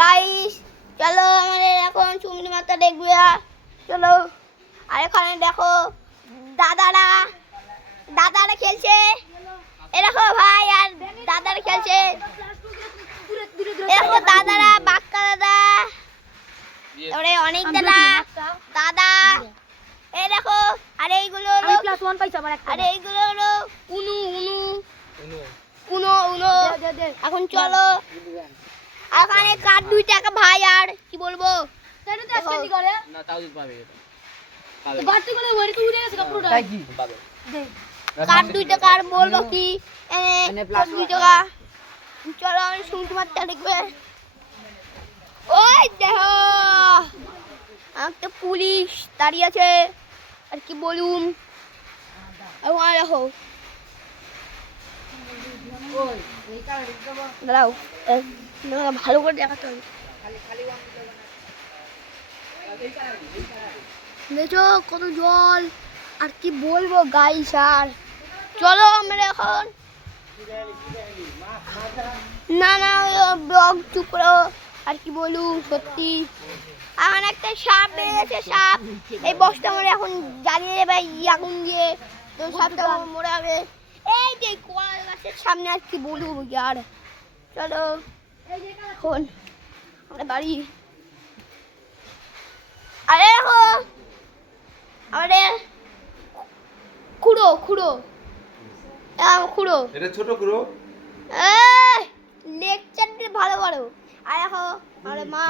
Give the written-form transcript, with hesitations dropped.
Guys, চলো আমাদের এখন চুমনি মাথা দেখবে। চলো। আর এখানে দেখো দাদারা দাদারা খেলছে। এ দেখো ভাই আর দাদারা খেলছে। দেখো দাদারা বাক্কা দাদা, তারপরে অনেক দাদা দাদা। এই দেখো আর এইগুলো হলো আর এইগুলো হলো উনু উনু উনো উনো। এখন চলো। এখানে কার 2 টাকা ভাই আর কি বলবো, কার 2 টাকা আর বলবো কি 2 টাকা। চলো আমি শুনতে মারতে দেখবে। ওই দেখো একটা পুলিশ দাঁড়িয়ে আছে আর কি বলুন। দেখো দাঁড়াও, ভালো করে দেখাতে হবে। দেখো কত জল আর কি বলবো গাইস। আর চলো আমরা এখন না না ব্লগ চুপ করো আর কি বলুন। সত্যি এখন একটা সাপ বেরিয়েছে। সাপ এই বস্তা মরে এখন জ্বালিয়ে দেবে আগুন দিয়ে, তো সাপটা মরে যাবে। এই যে কলা গাছের সামনে আর কি বলবো আর। চলো এখন আমরা বাড়ি। আরে দেখো আমাদের খুঁড়ো খুঁড়ো খুঁড়ো, এটা ছোট খুঁড়ো, লেকচার দিয়ে ভালো ভালো। আর দেখো আমাদের মা